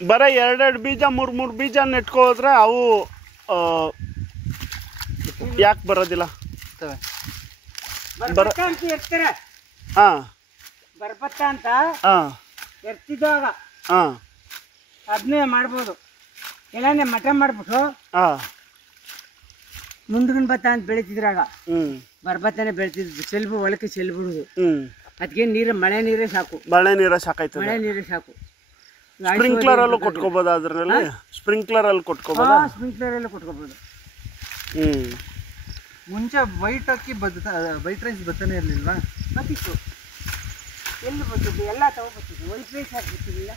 ಬರೀ ಎರಡೆರಡು ಬೀಜ ಮೂರು ಬೀಜ ನೆಟ್ಕೋದ್ರೆ ಅವು ಯಾಕೆ ಬರೋದಿಲ್ಲ? ಅಂತ ಇರ್ತಾರೆ. ಬರ್ಬತ್ತ ಅಂತ ಎರ್ತಿದ್ದಾಗ ಅದನ್ನೇ ಮಾಡ್ಬೋದು. ಎಲ್ಲಾನೇ ಮಠ ಮಾಡ್ಬಿಟ್ಟು ಮುಂಡ್ಗನ್ ಭತ್ತ ಅಂತ ಬೆಳಿತಿದ್ರಾಗ ಬರ್ಬತ್ತನೇ ಬೆಳಿತಿದ್ರು. ಚೆಲ್ಬು ಒಳಕ್ಕೆ ಚೆಲ್ಬಿಡುದು. ಅದಕ್ಕೆ ನೀರು ಮಳೆ ನೀರೇ ಸಾಕು. ಮಳೆ ನೀರೇ ಸಾಕಾಯ್ತು. ಮಳೆ ನೀರೇ ಸಾಕು. ಸ್ಪ್ರಿಂಕ್ಲರ್ ಅಲ್ಲೂ ಕೊಟ್ಕೋಬಹುದು. ಅದ್ರಲ್ಲಿ ಸ್ಪ್ರಿಂಕ್ಲರ್ ಅಲ್ಲಿ ಕೊಟ್ಕೋಬಹುದು. ಸ್ಪ್ರಿಂಕ್ಲರ್ ಎಲ್ಲ ಕೊಟ್ಕೋಬಹುದು. ಮುಂಚೆ ವೈಟ್ ಅಕ್ಕಿ ವೈಟ್ ರೈಸ್ ಬತ್ತನೇ ಇರಲಿಲ್ವಾ? ಬತ್ತಿತ್ತು. ಎಲ್ಲಿ ಬತ್ತಿದ್ದು? ಎಲ್ಲ ತಗೋಬತ್ತಿದ್ದು. White rice ಹಾಕ್ಬಿಟ್ಟಿಲ್ಲ.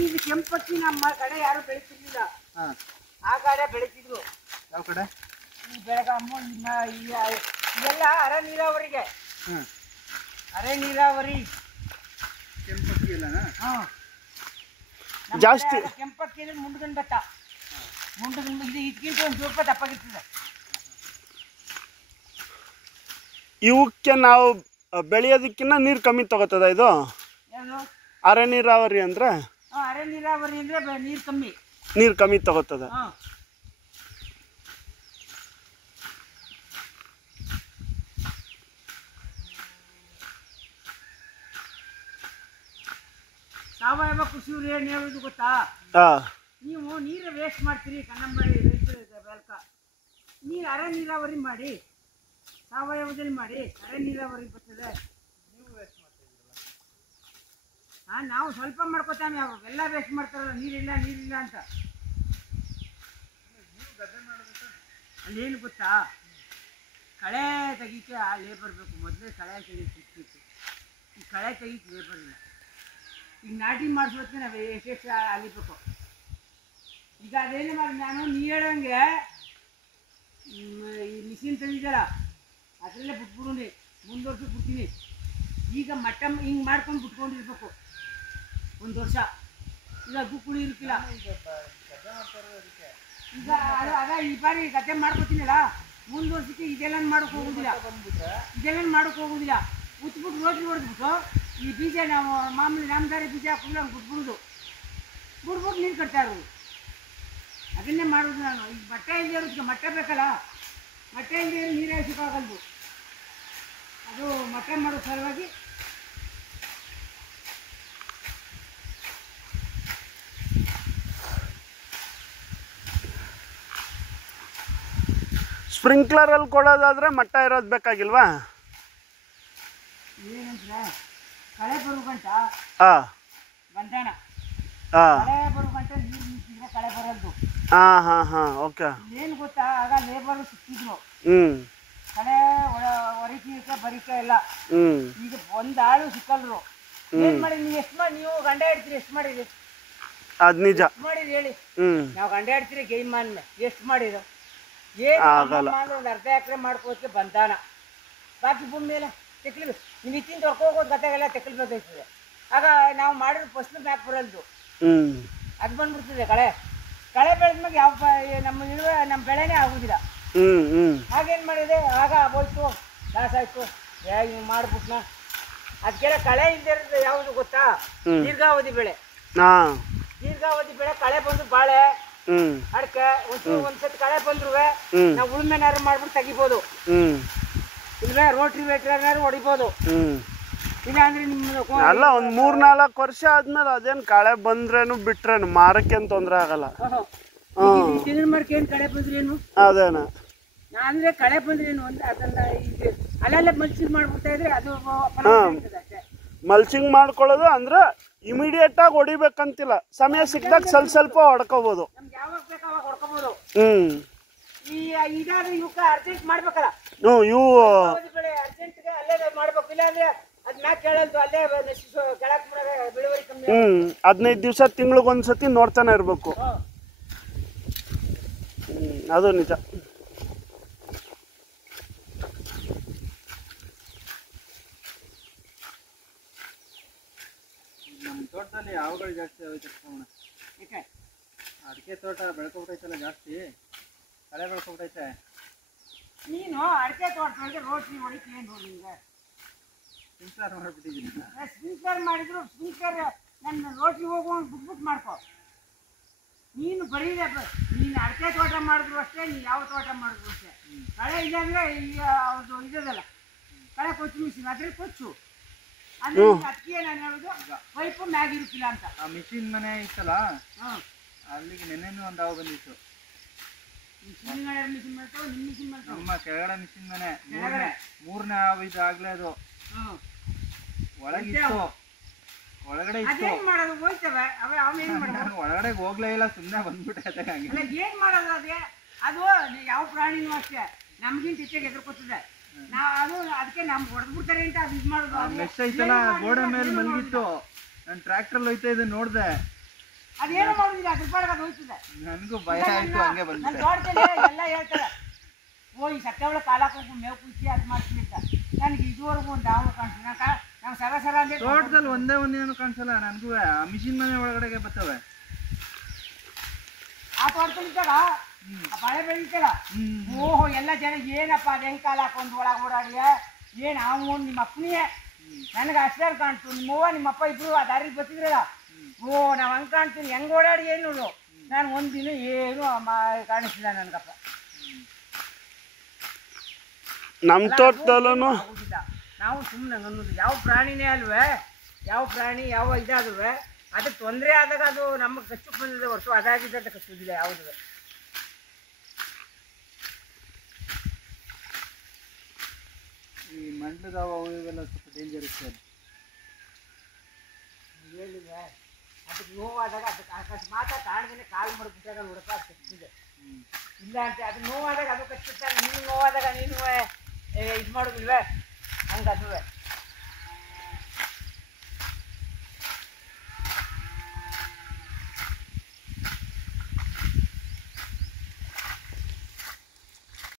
ಈಗ ಕೆಂಪಕ್ಕಿ ನಮ್ಮ ಕಡೆ ಯಾರು ಬೆಳಿತಿರ್ಲಿಲ್ಲ. ಆ ಕಡೆ ಬೆಳಿತಿದ್ರು. ಯಾವ ಕಡೆ? ಈ ಬೆಳಗಾಮು ಇವೆಲ್ಲ ಅರೆ ನೀರಾವರಿಗೆ. ಅರೆ ನೀರಾವರಿ ಕೆಂಪಕ್ಕಿ ಎಲ್ಲ ಜಾಸ್ತಿ. ಕೆಂಪಕ್ಕಿ ಅಂದ್ರೆ ಮುಂಡ್ಗನ್ ಭತ್ತ. ಮುಂಡ್ಗನ್ ಇದಕ್ಕಿಂತ ಒಂದು ಸ್ವಲ್ಪ ದಪ್ಪಾಗಿರ್ತದೆ. ಇವಕ್ಕೆ ನಾವು ಬೆಳೆಯೋದಕ್ಕಿಂತ ನೀರು ಕಮ್ಮಿ ತಗೋತದ ಇದು? ಏನು ಅರೆ ನೀರಾವರಿ ಅಂದ್ರೆ? ಅರೆ ನೀರಾವರಿ ಅಂದ್ರೆ ನೀರು ಕಮ್ಮಿ. ನೀರು ಕಮ್ಮಿ ತಗೋತದ. ಸಾವಯವ ಕೃಷಿಯವ್ರು ಏನು ಹೇಳುದು ಗೊತ್ತಾ? ನೀವು ನೀರು ವೇಸ್ಟ್ ಮಾಡ್ತೀರಿ. ಕನ್ನಂಬಾಡಿ ರೈತರು ಬೆಳಕ ನೀರು ಅರೆ ನೀರಾವರಿ ಮಾಡಿ, ಸಾವಯವದಲ್ಲಿ ಮಾಡಿ. ಅರೆ ನೀರಾವರಿ ಬರ್ತದೆ. ನೀವು ವೇಸ್ಟ್ ಮಾಡ್ತಿದ್ದೀರಲ್ಲ. ನಾವು ಸ್ವಲ್ಪ ಮಾಡ್ಕೋತಾನೆ. ಅವರು ಎಲ್ಲ ವೇಸ್ಟ್ ಮಾಡ್ತಾರಲ್ಲ. ನೀರಿಲ್ಲ ಅಂತ. ಅಲ್ಲೇನು ಗೊತ್ತಾ? ಕಳೆ ತೆಗಿಕ್ಕೆ ಆ ಲೇಬರ್ ಬೇಕು. ಮೊದಲೇ ಕಳೆ ತೆಗಿತಿತ್ತು. ಈ ಕಳೆ ತೆಗಿಕ್ಕೆ ಲೇಬರ್ ಇಲ್ಲ. ಈಗ ನಾಟಿ ಮಾಡಿಸೋದಕ್ಕೆ ನಾವು ಎಷ್ಟೆಷ್ಟು ಅಲಿಬೇಕು. ಈಗ ಅದೇನು ಮಾಡಿ ನಾನು ನೀ ಹೇಳಂಗೆ ಈ ಮಿಷಿನ್ ತಂದಿದ್ದಲ್ಲ ಅದರಲ್ಲೇ ಬಿಟ್ಬಿಡೋನಿ. ಮುಂದುವರ್ಸಕ್ಕೆ ಬಿಡ್ತೀನಿ. ಈಗ ಮಟ್ಟ ಹಿಂಗೆ ಮಾಡ್ಕೊಂಡು ಬಿಟ್ಕೊಂಡಿರ್ಬೇಕು ಒಂದು ವರ್ಷ. ಈಗ ಅದು ಕುಳಿ ಇರ್ತಿಲ್ಲ. ಈಗ ಈ ಬಾರಿ ಗದ್ದೆ ಮಾಡ್ಕೊತೀನಲ್ಲ, ಮುಂದುವರ್ಸಕ್ಕೆ ಇದೆಲ್ಲ ಮಾಡೋಕೆ ಹೋಗೋದಿಲ್ಲ. ಉತ್ಬಿಟ್ಟು ರೋಟ್ರಿ ಹೊಡೆದ್ಬಿಟ್ಟು ಈ ಬೀಜ ನಾವು ಮಾಮೂಲಿ ನಾಮದಾರಿ ಬೀಜ ಹಾಕಿದ್ರೆ ಹಂಗೆ ಬಿಟ್ಬಿಡೋದು. ನೀರು ಕಟ್ತಾ ಇರೋದು. ಅದನ್ನೇ ಮಾಡೋದು ನಾನು. ಈಗ ಮಟ್ಟ ಇಲ್ಲದೆ ಇರೋದಕ್ಕೆ ಮಟ್ಟ ಬೇಕಲ್ಲ. ಮಟ್ಟ ಇಲ್ಲದೆ ಇರೋ ನೀರೇ ಸಿಕ್ಕಾಗಲ್ದು. ಅದು ಮಟ್ಟ ಮಾಡೋ ಸಲುವಾಗಿ ಸ್ಪ್ರಿಂಕ್ಲರ್ ಅಲ್ಲಿ ಕೊಡೋದಾದ್ರೆ ಮಟ್ಟ ಇರೋದು ಬೇಕಾಗಿಲ್ವಾ? ಏನಂದ್ರೆ ಕಳೆ ಬರುಗಂಟ ಬಂಧನ. ಕಳೆ ಬರುಗಂಟ ನೀರು ನಿಂತಿದ್ರೆ ಕಳೆ ಬರಲ್ದು. ಓಕೆ. ಏನು ಗೊತ್ತಾ? ಆಗ ಲೇಬರ್ ಸಿಕ್ತಿದ್ರು. ಕಳೆ ಹೊರಿಕೆ ಬರಿಕೆ ಎಲ್ಲ. ಈಗ ಒಂದು ಆಳು ಸಿಕ್ಕಲ್ರು. ಏನ್ ಮಾಡಿ ನೀವು ಎಷ್ಟು ಮಾಡಿ? ನೀವು ಗಂಡ ಹಿಡ್ತೀರಿ ಎಷ್ಟು ಮಾಡಿರಿ? ಅದ್ ನಿಜ ಮಾಡಿರಿ ಹೇಳಿ. ನಾವು ಗಂಡ ಹಿಡ್ತೀರಿ ಗೈ ಮಾನ್ಮೆ ಎಷ್ಟು ಮಾಡಿದ್ರು? ಏನು ಒಂದು ಅರ್ಧ ಎಕರೆ ಮಾಡ್ಕೋದಕ್ಕೆ ಬಂಧಾನ. ಬಾಕಿ ಭೂಮಿ ಮೇಲೆ ತೆಕ್ಲಿಬೇಕು. ನೀವು ಇತ್ತಿನ ತೊಳ್ಕೋಗೋದು ಗದ್ದೆಗೆಲ್ಲ ತೆಕ್ಲ್ಬೇಕಾಯ್ತದೆ. ಆಗ ನಾವು ಮಾಡಿರೋ ಫಸ್ಲು ಮ್ಯಾಕ್ ಬರಲ್ದು. ಅದು ಬಂದ್ಬಿಡ್ತದೆ. ಕಳೆ ಬೆಳೆದ್ಮೇಲೆ ಯಾವ ನಮ್ಮ ಬೆಳೆನೇ ಆಗೋದಿಲ್ಲ. ಹಾಗೇನು ಮಾಡಿದೆ? ಆಗ ಹೋಯ್ತು, ಲಾಸ್ ಆಯ್ತು. ಹಿಂಗೆ ಮಾಡ್ಬಿಟ್ನ. ಅದಕ್ಕೆಲ್ಲ ಕಳೆ ಇಲ್ಲದೆ ಇರೋದು ಯಾವುದು ಗೊತ್ತಾ? ದೀರ್ಘಾವಧಿ ಬೆಳೆ. ದೀರ್ಘಾವಧಿ ಬೆಳೆ ಕಳೆ ಬಂದು ಬಾಳೆ, ಅಡಕೆ ಒಂದ್ಸತಿ ಕಳೆ ಬಂದ್ರು ನಾವು ಉಳುಮೆನಾರು ಮಾಡ್ಬಿಟ್ಟು ತೆಗಿಬೋದು. ಇಲ್ವೇ ರೋಟ್ರಿ ವೇಟ್ರನಾರು ಹೊಡಿಬೋದು. ಇಲ್ಲ ಅಂದ್ರೆ ನಿಮ್ಮ ಅಲ್ಲ ಒಂದ್ 3-4 ವರ್ಷ ಆದ್ಮೇಲೆ ಅದೇನ್ ಕಳೆ ಬಂದ್ರೇನು ಬಿಟ್ರೇನು ಮಾರಕ್ಕೇನು ತೊಂದ್ರೆ ಆಗಲ್ಲ. ತೆಂಗಿನ ಮರಕ್ಕೆ ಏನ್ ಕಳೆ ಬಂದ್ರೇನು? ಅದೇನ ಅಂದ್ರೆ ಕಳೆ ಬಂದ್ರೇನು ಅಂತ ಅದನ್ನ ಅಲ್ಲೆಲ್ಲ ಮಲ್ಚಿಂಗ್ ಮಾಡ್ಬಿಡ್ತಾ ಇದ್ರೆ ಅದು ಮಲ್ಚಿಂಗ್ ಮಾಡ್ಕೊಳ್ಳೋದು ಅಂದ್ರೆ ಇಮಿಡಿಯೇಟ್ ಆಗಿ ಹೊಡಿಬೇಕಂತಿಲ್ಲ. ಸಮಯ ಸಿಕ್ಕಿದಾಗ ಸ್ವಲ್ಪ ಹೊಡ್ಕೋಬಹುದು. ಯಾವಾಗ ಬೇಕು ಅವಾಗ ಹೊಡ್ಕೋಬಹುದು. ಇದಾದ್ರೆ ಇವಕ್ಕ ಅರ್ಜೆಂಟ್ ಮಾಡ್ಬೇಕಲ್ಲ. ಇವು ಅರ್ಜೆಂಟ್ಗೆ ಅಲ್ಲೇ ಮಾಡ್ಬೇಕು. ಇಲ್ಲ ಅಂದ್ರೆ ಅದ್ ಮ್ಯಾಕ್ ಕೇಳಲ್ದು. ಅಲ್ಲೇ ಕೆಳಕ್ ಬೆಳುವರಿ ಕಮ್ಮಿ. 15 ದಿವಸ ತಿಂಗಳಿಗೊಂದ್ಸತಿ ನೋಡ್ತಾನೆ ಇರ್ಬೇಕು. ಅದು ನಿಜ. ನಮ್ಮ ತೋಟದಲ್ಲಿ ಯಾವಗಳು ಜಾಸ್ತಿ ಆಗೋಯ್ತು? ಅಡಿಕೆ ತೋಟ ಬೆಳ್ಕೊಬಿಟ್ಟೈತಲ್ಲ ಜಾಸ್ತಿ. ಕಳೆ ಬೆಳ್ಕೊಬಿಟ್ಟೈತೆ. ನೀನು ಅಡಿಕೆ ತೋಟದೊಳಗೆ ರೋಟ್ರಿ ಹೊಡಿತೀನಿ ನೋಡಿ. ನಿಂಗೆ ಸ್ಪ್ರಿಂಕ್ಲರ್ ಮಾಡ್ಬಿಟ್ಟಿದ್ದೀನಿ. ಸ್ಪ್ರಿಂಕ್ಲರ್ ಮಾಡಿದ್ರು ಸ್ಪ್ರಿಂಕ್ಲರ್ ನನ್ನ ರೋಟ್ಲಿ ಹೋಗುವಂಗೆ ಬಿಟ್ಬಿಟ್ಟು ಮಾಡ್ಕೊ. ನೀನು ಬರೀದೆ ನೀನು ಅಡಿಕೆ ತೋಟ ಮಾಡಿದ್ರು ಅಷ್ಟೇ, ನೀನು ಯಾವ ತೋಟ ಮಾಡಿದ್ರು ಅಷ್ಟೇ. ಕಳೆ ಇಲ್ಲ ಅಂದರೆ ಈಗ ಅವ್ರದ್ದು ಇದಲ್ಲ ಕಳೆ ಕೊಚ್ಚು ಮಿಷಿನ್ ಅದ್ರಲ್ಲಿ ಕೊಚ್ಚು. ಅಂದ್ರೆ ಅದಕ್ಕೆ ನಾನು ಹೇಳೋದು ಪೈಪು ಮ್ಯಾಗಿರುತ್ತಿಲ್ಲ ಅಂತ. ಆ ಮಿಷಿನ್ ಮನೆ ಇತ್ತಲ್ಲ, ಹಾಂ, ಅಲ್ಲಿಗೆ ನೆನ್ನೆನೂ ಒಂದು ಹಾವು ಬಂದಿತ್ತು. ಮಿಷಿನ್ಗಳ ಮಿಷಿನ್ ಮಾಡ್ತಾವೆ, ನಿಮ್ಮ ಮಿಷಿನ್ ಮಾಡ್ತಾವೆ. ನಮ್ಮ ಕೆಳಗಡೆ ಮಿಷಿನ್ ಮನೆ ಕೆಳಗಡೆ ಮೂರನೇ ಹಾವು ಇದು ಆಗ್ಲೇ ಅದು ಹಾಂ, ಒಳಗಿತ್ತು, ಒಳಗಡೆ ಇತ್ತು. ಅದೇನು ಮಾಡೋದು ಹೋಯ್ತವೆ ಅವೆ ಅವೇನು ಮಾಡೋದು? ನಾನು ಒಳಗಡೆ ಹೋಗ್ಲೇ ಇಲ್ಲ, ಸುಮ್ಮನೆ ಬಂದ್ಬಿಟ್ಟೆ ಅದೇ ಹಂಗೆ. ಅಲ್ಲ ಏನು ಮಾಡೋದು ಅದೇ? ಅದು ಯಾವ ಪ್ರಾಣಿನೂ ಅಷ್ಟೇ ನಮ್ಗಿಂತ ಹೆಚ್ಚಾಗಿ ಎದುರ್ಕೊತದೆ. ನಾವು ಅದು ಅದಕ್ಕೆ ನಮ್ಗೆ ಹೊಡೆದ್ಬಿಡ್ತಾರೆ ಅಂತ ಅದು ಇದು ಮಾಡೋದು. ಮೆಸ್ ಐತಲ್ಲ ಗೋಡೆ ಮೇಲೆ ಮಲಗಿತ್ತು, ನಾನು ಟ್ರ್ಯಾಕ್ಟರ್ ಹೋಯ್ತಾ ಇದ್ದೆ ನೋಡ್ದೆ, ಅದೇನು ಮಾಡೋದಿಲ್ಲ, ಅದ್ರ ಪಾಡಕ್ಕೆ ಅದು ಹೋಯ್ತದೆ. ನನಗೂ ಭಯ ಆಯ್ತು, ಹಂಗೆ ನಾನು ಬಂದ್ಬಿಟ್ಟೆ. ತೋಟದಲ್ಲಿ ಎಲ್ಲ ಹೇಳ್ತಾರೆ, ಓ ಈ ಸತ್ತ ಒಳಗೆ ಕಾಲ ಹಾಕೊಂಡು ಮೇವು ಕುಯ್ಸಿ ಅದು ಮಾಡ್ತೀನಿ ಅಂತ. ನನಗೆ ಇದುವರೆಗೂ ಒಂದು ಹಾವು ಕಾಣ್ತೀನಿ. ನಾವು ಸರ ಸರ ಅಂದ್ರೆ ತೋಟದಲ್ಲಿ ಒಂದೇ ಒಂದೇನು ಕಾಣಿಸಲ್ಲ ನನಗೂ. ಆ ಮಿಷಿನ್ ಮನೆ ಒಳಗಡೆಗೆ ಬರ್ತವೆ. ಆ ತೋಟದಲ್ಲಿ ಇದ್ದಾಗ ಆ ಬಾಳೆ ಬೆಳೀತಲ್ಲ, ಓಹೋ ಎಲ್ಲ ಜನ ಏನಪ್ಪ ಅದು ಹೆಂಗೆ ಕಾಲ ಹಾಕೊಂಡು ಒಳಗೆ ಓಡಾಡಿಯ ಏನು ಅವನು ನಿಮ್ಮ ಅಪ್ಪನಿಯೇ ನನಗೆ ಅಷ್ಟೇ ಕಾಣ್ತು. ನಿಮ್ಮವ್ವ ನಿಮ್ಮಪ್ಪ ಇಬ್ರು ಆ ದಾರಿಗೆ ಬರ್ತಿದ್ರಲ್ಲ, ಓ ನಾವು ಹಂಗೆ ಕಾಣ್ತೀನಿ, ಹೆಂಗೆ ಓಡಾಡಿ ಏನು ನಾನು ಒಂದಿನ ಏನು ಕಾಣಿಸ್ತಿಲ್ಲ ನನಗಪ್ಪ. ನಮ್ಮ ತೋಟದಲ್ಲೂ ಆಗುದಿಲ್ಲ. ನಾವು ಸುಮ್ಮನೆ ಅನ್ನೋದು ಯಾವ ಪ್ರಾಣಿನೇ ಅಲ್ವೇ, ಯಾವ ಪ್ರಾಣಿ ಯಾವ ಇದಾದ್ರೂ ಅದಕ್ಕೆ ತೊಂದರೆ ಆದಾಗ ಅದು ನಮಗೆ ಕಚ್ಚಕ್ಕೆ ಬಂದಿದೆ ಹೊರತು ಅದಾಗಿದ್ದಂತ ಕಚ್ಚುವುದಿಲ್ಲ ಯಾವುದೇ. ಈ ಮಂಡ್ಲದ ಹಾವು ಇವೆಲ್ಲ ಸ್ವಲ್ಪ ಡೇಂಜರ್ ಇರ್ತದೆ. ಹೇಳಿದೆ ಅದಕ್ಕೆ ನೋವಾದಾಗ ಅದಕ್ಕೆ ಅಕಸ್ಮಾತ್ ಕಾಣ್ದೇನೆ ಕಾಲು ಮಡ್ಬಿಟ್ಟಾಗ ನೋಡಪ್ಪ ಅದು ಕಚ್ಚಿದೆ. ಇಲ್ಲ ಅಂತ ಅದು ನೋವಾದಾಗ ಅದು ಕಚ್ಚಿರ್ತಾನೆ, ನೀನು ನೋವಾದಾಗ ನೀನು ಇದು ಮಾಡೋದಿಲ್ವೇ ಹಂಗೆ ಅದುವೇ.